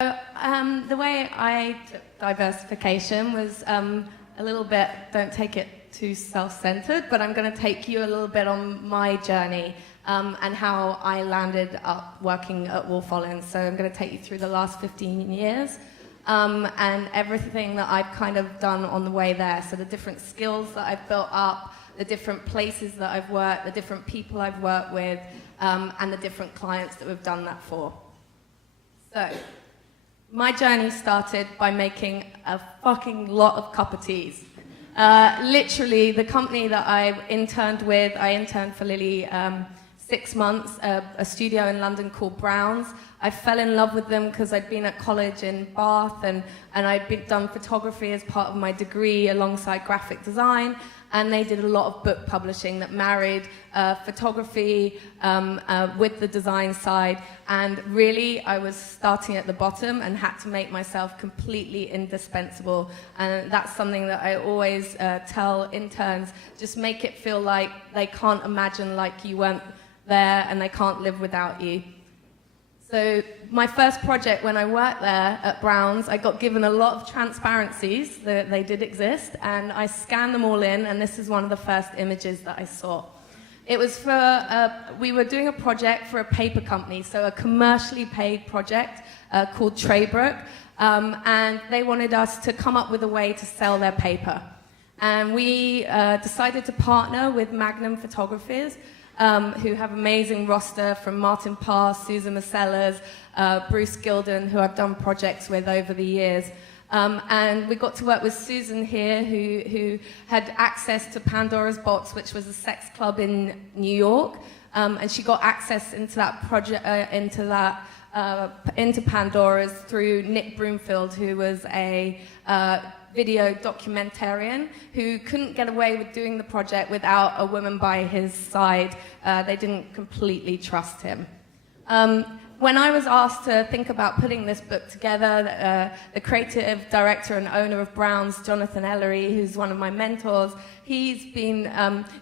The way I took diversification was a little bit, don't take it too self-centered, but I'm going to take you a little bit on my journey and how I landed up working at Wolff Olins. So I'm going to take you through the last 15 years and everything that I've kind of done on the way there. So the different skills that I've built up, the different places that I've worked, the different people I've worked with, and the different clients that we've done that for. So, my journey started by making a fucking lot of cup of teas. Literally, the company that I interned with, I interned for Lily 6 months, a studio in London called Brown's. I fell in love with them because I'd been at college in Bath and I'd done photography as part of my degree alongside graphic design. And they did a lot of book publishing that married photography with the design side. And really, I was starting at the bottom and had to make myself completely indispensable. And that's something that I always tell interns, just make it feel like they can't imagine like you weren't there and they can't live without you. So my first project when I worked there at Brown's, I got given a lot of transparencies, they did exist, and I scanned them all in, and this is one of the first images that I saw. It was for, we were doing a project for a paper company, so a commercially paid project called Traybrook, and they wanted us to come up with a way to sell their paper. And we decided to partner with Magnum photographers, who have amazing roster from Martin Parr, Susan Meiselas, Bruce Gilden, who I've done projects with over the years. And we got to work with Susan here, who had access to Pandora's Box, which was a sex club in New York. And she got access into that project, into Pandora's through Nick Broomfield, who was a video documentarian who couldn't get away with doing the project without a woman by his side. They didn't completely trust him. When I was asked to think about putting this book together, the creative director and owner of Brown's, Jonathan Ellery, who's one of my mentors, he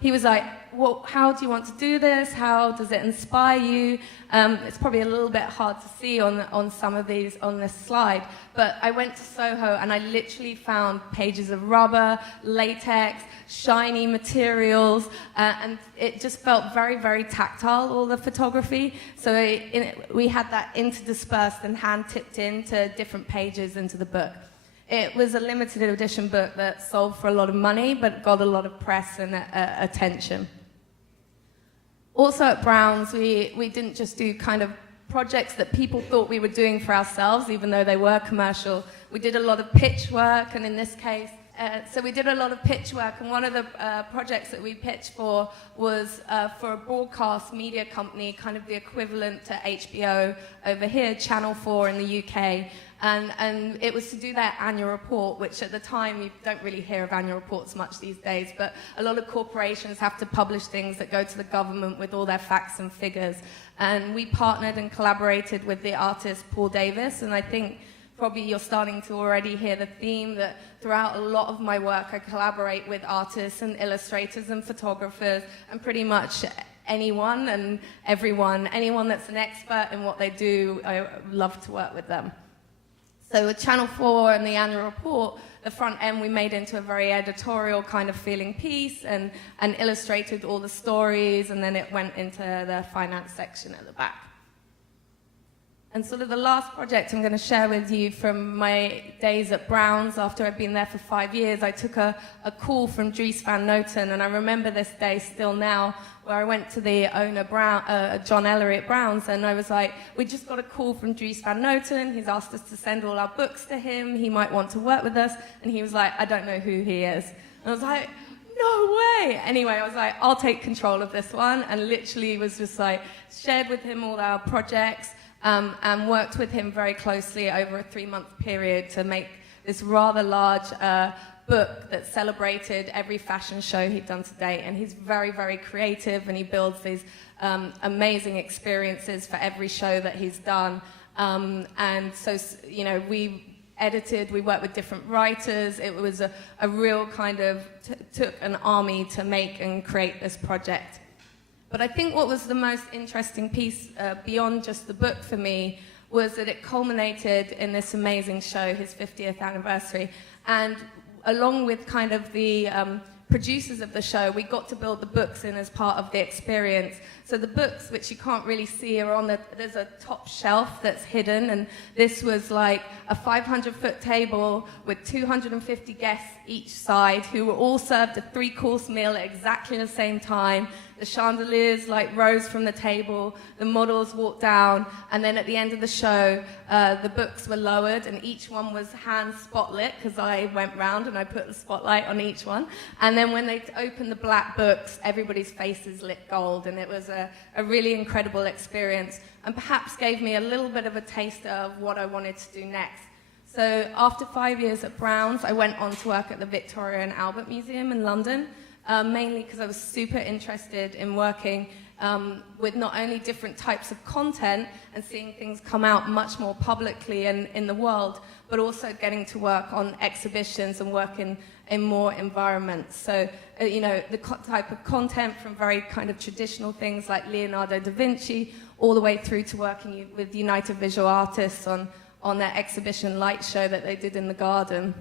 was like, well, how do you want to do this? How does it inspire you? It's probably a little bit hard to see on some of these on this slide, but I went to Soho and I literally found pages of rubber, latex, shiny materials, and it just felt very, very tactile, all the photography. So we had that interdispersed and hand-tipped into different pages into the book. It was a limited edition book that sold for a lot of money, but got a lot of press and attention. Also at Brown's, we didn't just do kind of projects that people thought we were doing for ourselves, even though they were commercial. We did a lot of pitch work, and in this case, so we did a lot of pitch work, and one of the projects that we pitched for was for a broadcast media company, kind of the equivalent to HBO over here, Channel 4 in the UK. And it was to do their annual report, which at the time, you don't really hear of annual reports much these days, but a lot of corporations have to publish things that go to the government with all their facts and figures. And we partnered and collaborated with the artist Paul Davis, and I think probably you're starting to already hear the theme that throughout a lot of my work, I collaborate with artists and illustrators and photographers and pretty much anyone and everyone, anyone that's an expert in what they do, I love to work with them. So with Channel 4 and the annual report, the front end we made into a very editorial kind of feeling piece and illustrated all the stories, and then it went into the finance section at the back. And sort of the last project I'm going to share with you from my days at Brown's, after I'd been there for 5 years, I took a call from Dries Van Noten, and I remember this day still now, where I went to the owner, John Ellery at Brown's, and I was like, we just got a call from Dries Van Noten, he's asked us to send all our books to him, he might want to work with us, and he was like, I don't know who he is. And I was like, no way! Anyway, I was like, I'll take control of this one, and literally was just like, shared with him all our projects, and worked with him very closely over a 3-month period to make this rather large book that celebrated every fashion show he'd done to date. And he's very, very creative, and he builds these amazing experiences for every show that he's done. And so, you know, we edited, we worked with different writers. It was a real kind of, took an army to make and create this project. But I think what was the most interesting piece beyond just the book for me was that it culminated in this amazing show, his 50th anniversary. And along with kind of the producers of the show, we got to build the books in as part of the experience. So the books, which you can't really see, are on there's a top shelf that's hidden, and this was like a 500-foot table with 250 guests each side who were all served a 3-course meal at exactly the same time. The chandeliers like rose from the table, the models walked down, and then at the end of the show, the books were lowered, and each one was hand spotlit, because I went round and I put the spotlight on each one. And then when they opened the black books, everybody's faces lit gold, and it was a really incredible experience, and perhaps gave me a little bit of a taster of what I wanted to do next. So after 5 years at Brown's, I went on to work at the Victoria and Albert Museum in London, mainly because I was super interested in working with not only different types of content and seeing things come out much more publicly in the world, but also getting to work on exhibitions and work in more environments. So, the type of content from very kind of traditional things like Leonardo da Vinci, all the way through to working with United Visual Artists on their exhibition light show that they did in the garden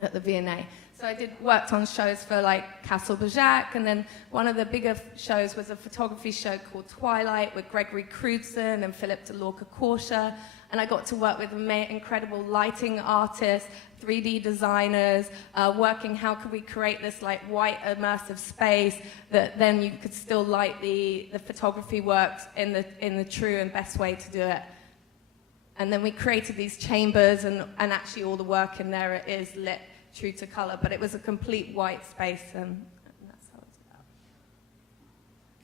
at the V&A. So I worked on shows for like Castle Bergerac, and then one of the bigger shows was a photography show called Twilight with Gregory Crewdson and Philip de Lorca Corsha, and I got to work with incredible lighting artists, 3D designers, working how could we create this like white immersive space that then you could still light the photography works in the true and best way to do it. And then we created these chambers, and actually all the work in there is lit true to color, but it was a complete white space, and that's how it's about.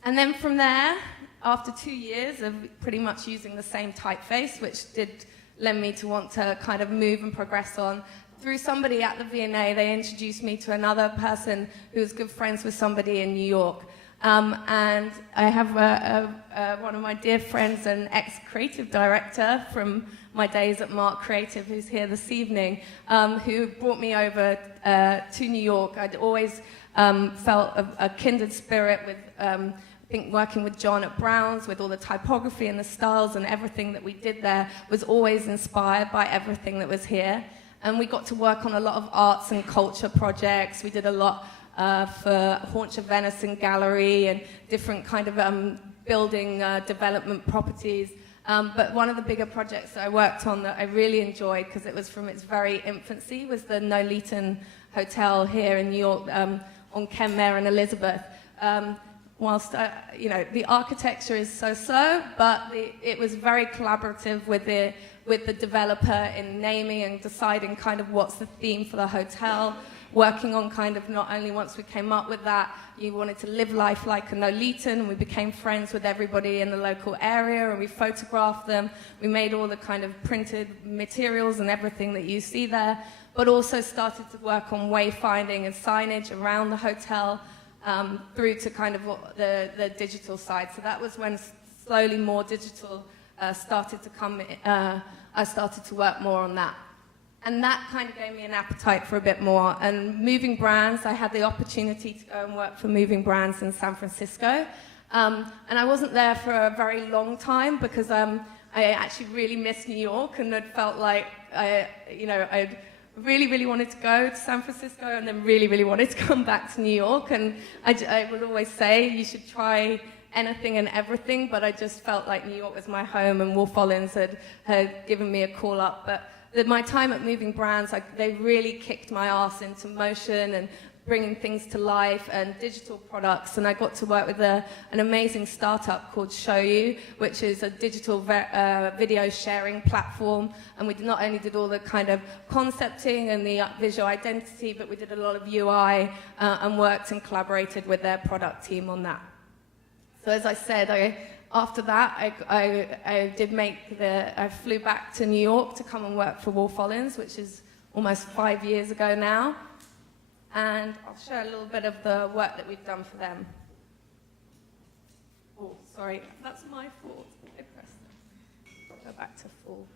And then from there, after 2 years of pretty much using the same typeface, which did lend me to want to kind of move and progress on, through somebody at the V&A, they introduced me to another person who was good friends with somebody in New York. And I have one of my dear friends, an ex-creative director from my days at Mark Creative, who's here this evening, who brought me over to New York. I'd always felt a kindred spirit with, I think, working with John at Brown's, with all the typography and the styles and everything that we did there was always inspired by everything that was here. And we got to work on a lot of arts and culture projects. We did a lot for Haunch of Venison Gallery and different kind of building development properties. But one of the bigger projects that I worked on that I really enjoyed, because it was from its very infancy, was the Noleton Hotel here in New York on Kenmare and Elizabeth. Whilst, the architecture is so-so, but it was very collaborative with the developer in naming and deciding kind of what's the theme for the hotel, working on kind of not only once we came up with that, you wanted to live life like a Noleton, and we became friends with everybody in the local area, and we photographed them. We made all the kind of printed materials and everything that you see there, but also started to work on wayfinding and signage around the hotel, through to kind of the digital side. So that was when slowly more digital started to come. I started to work more on that. And that kind of gave me an appetite for a bit more. And Moving Brands, I had the opportunity to go and work for Moving Brands in San Francisco. And I wasn't there for a very long time because I actually really missed New York, and had felt like I'd really wanted to go to San Francisco, and then really wanted to come back to New York. And I would always say you should try anything and everything, but I just felt like New York was my home, and Wolff Olins had given me a call up. But my time at Moving Brands, they really kicked my ass into motion and bringing things to life and digital products. And I got to work with an amazing startup called Show You, which is a digital video sharing platform. And we not only did all the kind of concepting and the visual identity, but we did a lot of UI and worked and collaborated with their product team on that. So as I said, after that, I flew back to New York to come and work for Wolff Olins, which is almost 5 years ago now. And I'll share a little bit of the work that we've done for them. Oh, sorry, that's my fault. I pressed it. I'll go back to full.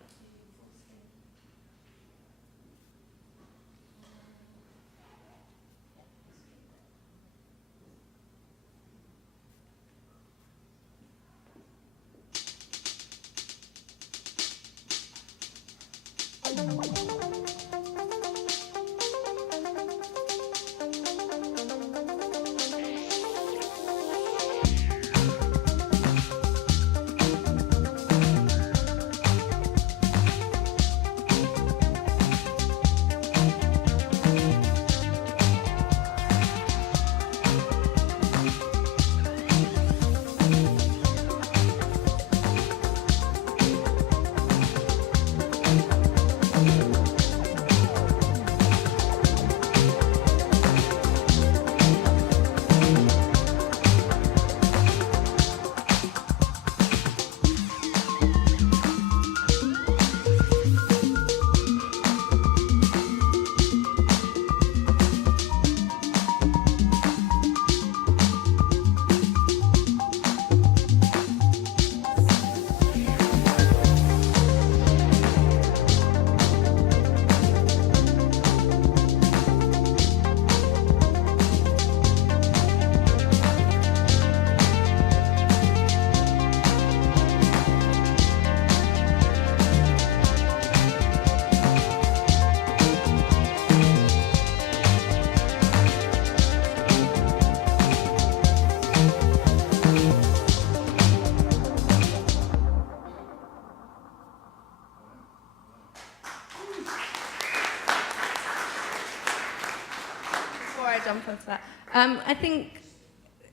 to that. I think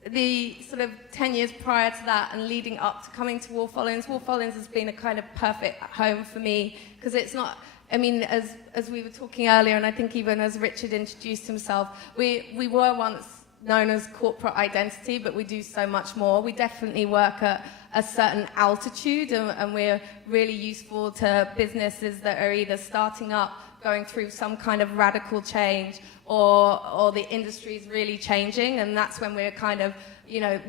the sort of 10 years prior to that and leading up to coming to Wolff Olins has been a kind of perfect home for me, because it's not, I mean, as we were talking earlier, and I think even as Richard introduced himself, we were once known as corporate identity, but we do so much more. We definitely work at a certain altitude, and we're really useful to businesses that are either starting up, going through some kind of radical change, or the industry is really changing, and that's when we're kind of, you know,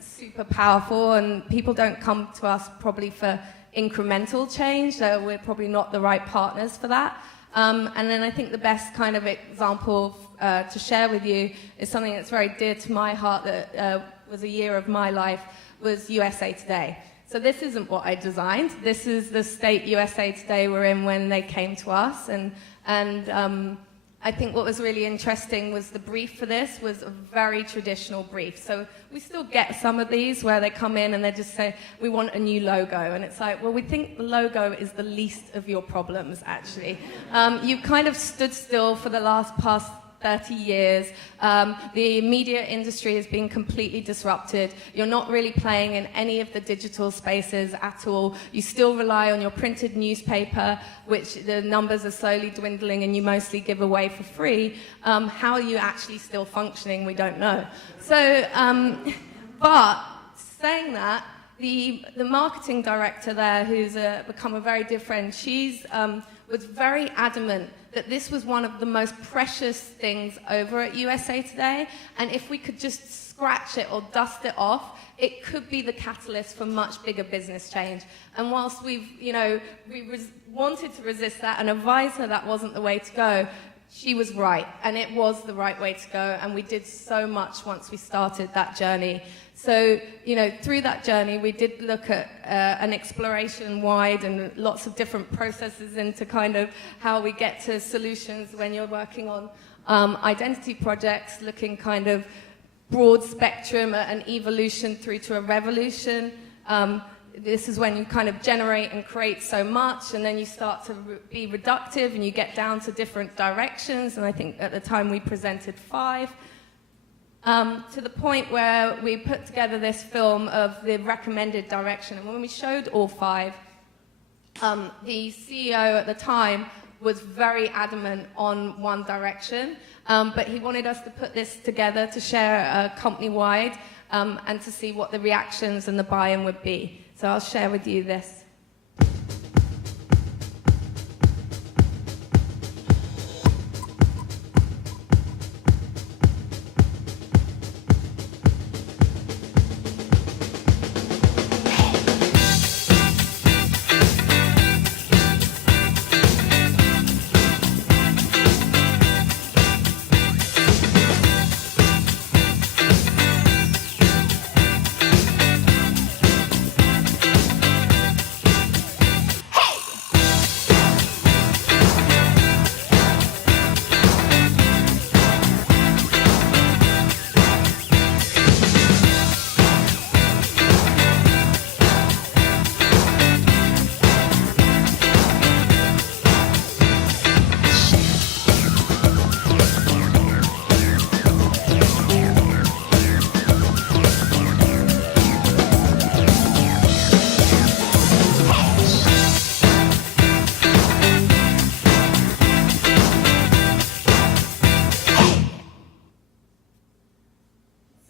super powerful, and people don't come to us probably for incremental change, so we're probably not the right partners for that. And then I think the best kind of example to share with you is something that's very dear to my heart, that was a year of my life, was USA Today. So this isn't what I designed. This is the state USA Today were in when they came to us, and I think what was really interesting was the brief for this was a very traditional brief. So we still get some of these where they come in and they just say, we want a new logo. And it's like, well, we think the logo is the least of your problems, actually. You kind of stood still for the past 30 years. The media industry has been completely disrupted. You're not really playing in any of the digital spaces at all. You still rely on your printed newspaper, which the numbers are slowly dwindling and you mostly give away for free. How are you actually still functioning? We don't know. So, but saying that, the marketing director there, who's become a very dear friend, she's was very adamant that this was one of the most precious things over at USA Today, and if we could just scratch it or dust it off, it could be the catalyst for much bigger business change. And whilst we wanted to resist that and advise her that wasn't the way to go, she was right, and it was the right way to go, and we did so much once we started that journey. So, you know, through that journey, we did look at an exploration wide and lots of different processes into kind of how we get to solutions when you're working on identity projects, looking kind of broad spectrum, an evolution through to a revolution. This is when you kind of generate and create so much, and then you start to be reductive and you get down to different directions, and I think at the time we presented 5. To the point where we put together this film of the recommended direction. And when we showed all 5, the CEO at the time was very adamant on one direction, but he wanted us to put this together to share company-wide and to see what the reactions and the buy-in would be. So I'll share with you this.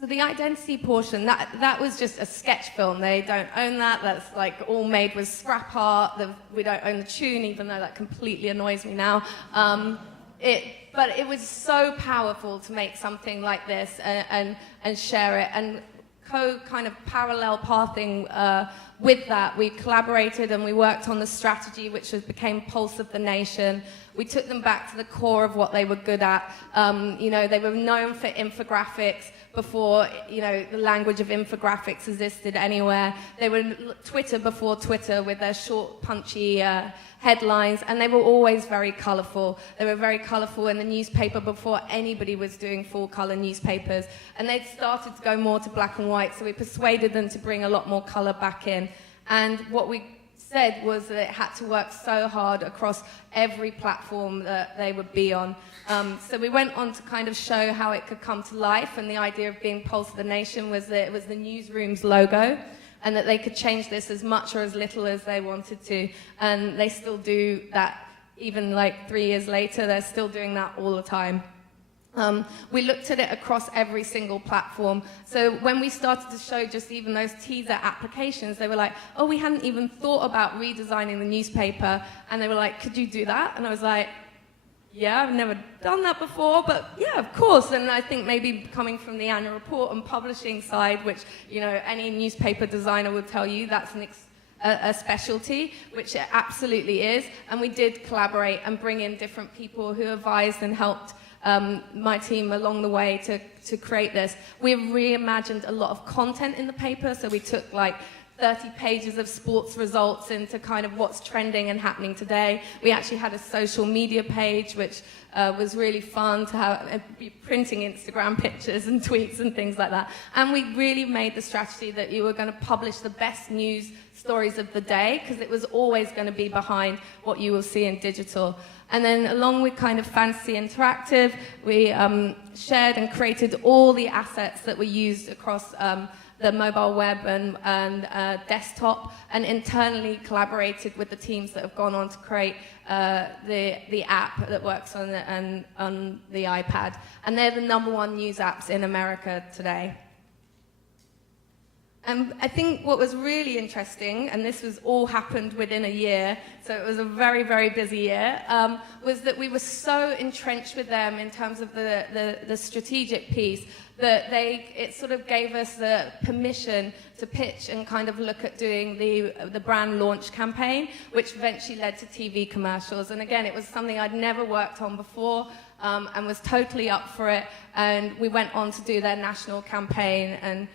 The identity portion, that was just a sketch film. They don't own that. That's like all made with scrap art. We don't own the tune, even though that completely annoys me now. But it was so powerful to make something like this and share it. And kind of parallel pathing with that, we collaborated and we worked on the strategy, which became Pulse of the Nation. We took them back to the core of what they were good at. You know, they were known for infographics before, you know, the language of infographics existed anywhere. They were Twitter before Twitter with their short, punchy headlines, and they were always very colorful. They were very colorful in the newspaper before anybody was doing full-color newspapers, and they'd started to go more to black and white, so we persuaded them to bring a lot more color back in. And what we said was that it had to work so hard across every platform that they would be on. So we went on to kind of show how it could come to life, and the idea of being Pulse of the Nation was that it was the newsroom's logo, and that they could change this as much or as little as they wanted to. And they still do that, even like 3 years later, they're still doing that all the time. We looked at it across every single platform. So when we started to show just even those teaser applications, they were like, oh, we hadn't even thought about redesigning the newspaper. And they were like, could you do that? And I was like, yeah, I've never done that before, but yeah, of course. And I think maybe coming from the annual report and publishing side, which, you know, any newspaper designer would tell you that's a specialty, which it absolutely is. And we did collaborate and bring in different people who advised and helped my team along the way to create this. We reimagined a lot of content in the paper, so we took like 30 pages of sports results into kind of what's trending and happening today. We actually had a social media page, which was really fun to have, be printing Instagram pictures and tweets and things like that. And we really made the strategy that you were going to publish the best news stories of the day, because it was always going to be behind what you will see in digital. And then along with kind of Fantasy Interactive, we shared and created all the assets that were used across the mobile web and desktop, and internally collaborated with the teams that have gone on to create the app that works on the iPad. And they're the #1 news apps in America today. And I think what was really interesting, and this was all happened within a year, so it was a very, very busy year, was that we were so entrenched with them in terms of the strategic piece that it sort of gave us the permission to pitch and kind of look at doing the brand launch campaign, which eventually led to TV commercials. And again, it was something I'd never worked on before, and was totally up for it. And we went on to do their national campaign and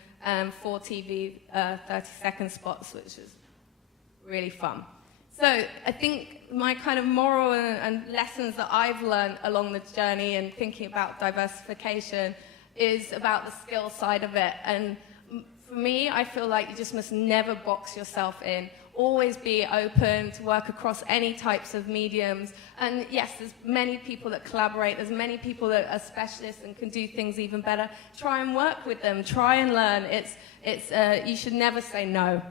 for TV 30-second spots, which was really fun. So I think my kind of moral and lessons that I've learned along the journey and thinking about diversification is about the skill side of it. And for me, I feel like you just must never box yourself in. Always be open to work across any types of mediums. And yes, there's many people that collaborate. There's many people that are specialists and can do things even better. Try and work with them. Try and learn. You should never say no.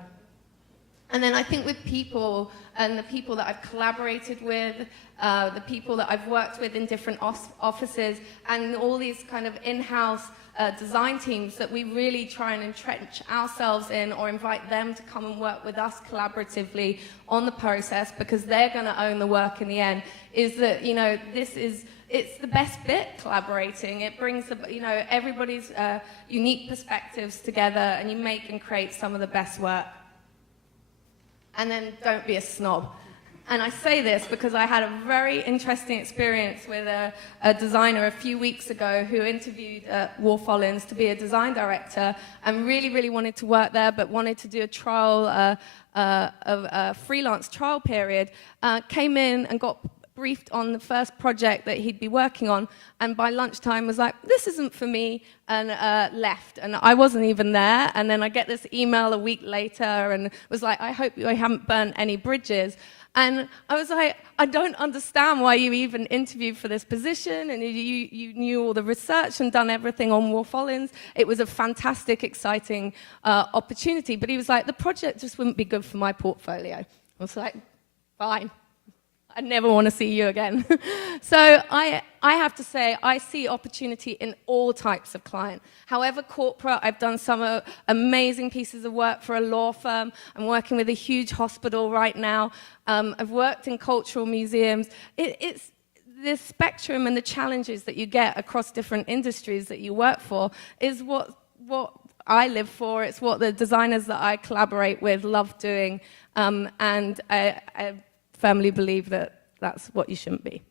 And then I think with people, and the people that I've collaborated with, the people that I've worked with in different offices, and all these kind of in-house design teams that we really try and entrench ourselves in, or invite them to come and work with us collaboratively on the process, because they're going to own the work in the end, is that, you know, it's the best bit, collaborating. It brings, everybody's unique perspectives together, and you make and create some of the best work. And then don't be a snob. And I say this because I had a very interesting experience with a designer a few weeks ago who interviewed Wolff Olins to be a design director, and really, really wanted to work there, but wanted to do a trial, a freelance trial period. Came in and got briefed on the first project that he'd be working on, and by lunchtime was like, this isn't for me, and left. And I wasn't even there. And then I get this email a week later and was like, I hope I haven't burnt any bridges. And I was like, I don't understand why you even interviewed for this position, and you knew all the research and done everything on Wolff Olins. It was a fantastic, exciting opportunity. But he was like, the project just wouldn't be good for my portfolio. I was like, fine. I never want to see you again. So I have to say, I see opportunity in all types of client. However corporate, I've done some amazing pieces of work for a law firm. I'm working with a huge hospital right now. I've worked in cultural museums. It's the spectrum and the challenges that you get across different industries that you work for is what I live for. It's what the designers that I collaborate with love doing. And I firmly believe that that's what you shouldn't be.